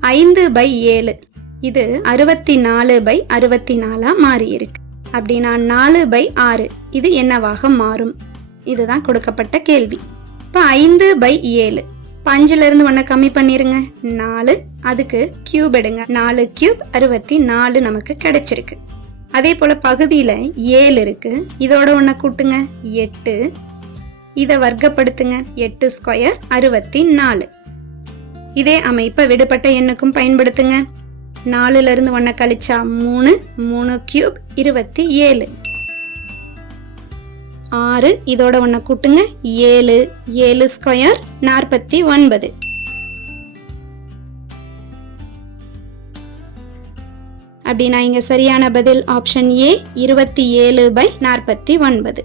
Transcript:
ஐந்து பை ஏழு. இது அறுபத்தி நாலு பை அறுபத்தி நாலாக மாறியிருக்கு. அப்படின்னா நாலு பை ஆறு. இது என்னவாக மாறும்? இதுதான் கொடுக்கப்பட்ட கேள்வி. இப்போ ஐந்து பை ஏழு. இப்போ ஒன்றை கம்மி பண்ணிருங்க. நாலு. அதுக்கு கியூப் எடுங்க. நாலு கியூப் அறுபத்தி நாலு நமக்கு கிடைச்சிருக்கு. அதே போல் பகுதியில் ஏழு இருக்குது இதோட ஒன்றை கூட்டுங்க. எட்டு. இதை வர்க்கப்படுத்துங்க. எட்டு ஸ்கொயர் அறுபத்தி நாலு இதே அமைப்பை விடுபட்ட எண்ணுக்கும் பயன்படுத்துங்க. நாலுல இருந்து ஒன்றை கழிச்சா மூணு மூணு கியூப் இருபத்தி ஏழு. ஆறு இதோட ஒன்ன கூட்டுங்க. ஏழு ஏழு ஸ்கொயர் நாற்பத்தி ஒன்பது. அப்படின்னா இங்க சரியான பதில் ஆப்ஷன் ஏ இருபத்தி ஏழு பை நாற்பத்தி ஒன்பது.